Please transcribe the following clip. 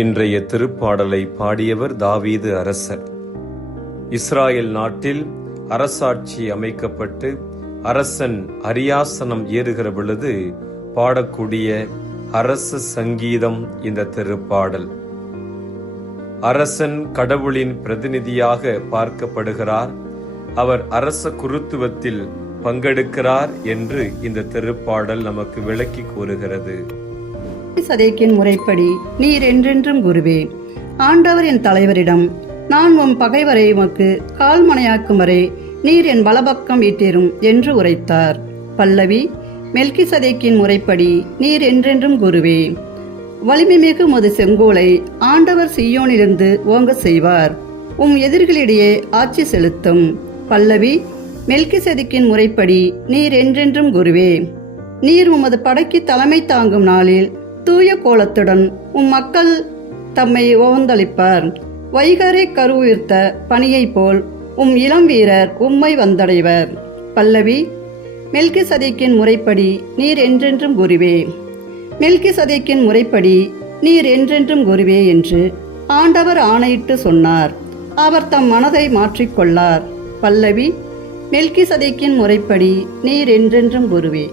இன்றைய திருப்பாடலை பாடியவர் தாவீது அரசர். இஸ்ராயல் நாட்டில் அரசாட்சி அமைக்கப்பட்டு அரசன் அரியாசனம் ஏறுகிற பொழுது பாடக்கூடிய அரச சங்கீதம் இந்த திருப்பாடல். அரசன் கடவுளின் பிரதிநிதியாக பார்க்கப்படுகிறார். அவர் அரச குருத்துவத்தில் பங்கெடுக்கிறார் என்று இந்த திருப்பாடல் நமக்கு விளக்கி கூறுகிறது. சதேக்கின் முறைப்படி நீர் என்றென்றும் குருவே. ஆண்டவர் என் தலைவரிடம் நான் உம் பகைவரை உமக்கு கால்மனையாக்கும் வரை நீர் என் வலபக்கம் ஈட்டேரும் என்று உரைத்தார். பல்லவி மெல்கி சதேக்கின் முறைப்படி நீர் என்றென்றும் குருவே. வலிமைமிகு மது செங்கோலை ஆண்டவர் சியோனிலிருந்து ஓங்க செய்வார். உம் எதிரிகளிடையே ஆட்சி செலுத்தும். பல்லவி மெல்கி சதிக்கின் முறைப்படி நீர் என்றென்றும் குருவே. நீர் உமது படைக்கு தலைமை தாங்கும் நாளில் தூய கோலத்துடன் உம் மக்கள் தம்மை ஓந்தளிப்பார் வைகரை கருவுயிர்த்த பணியைப் போல் உம் இளம் வீரர் உம்மை வந்தடைவர். பல்லவி மெல்கி சதிக்கின் முறைப்படி நீர் என்றென்றும் குருவே மெல்கி சதைக்கின் முறைப்படி நீர் என்றென்றும் குருவே என்று ஆண்டவர் ஆணையிட்டு சொன்னார். அவர் தம் மனதை மாற்றிக்கொள்ளார் பல்லவி மெல்கி சதைக்கின் முறைப்படி நீர் என்றென்றும் குருவே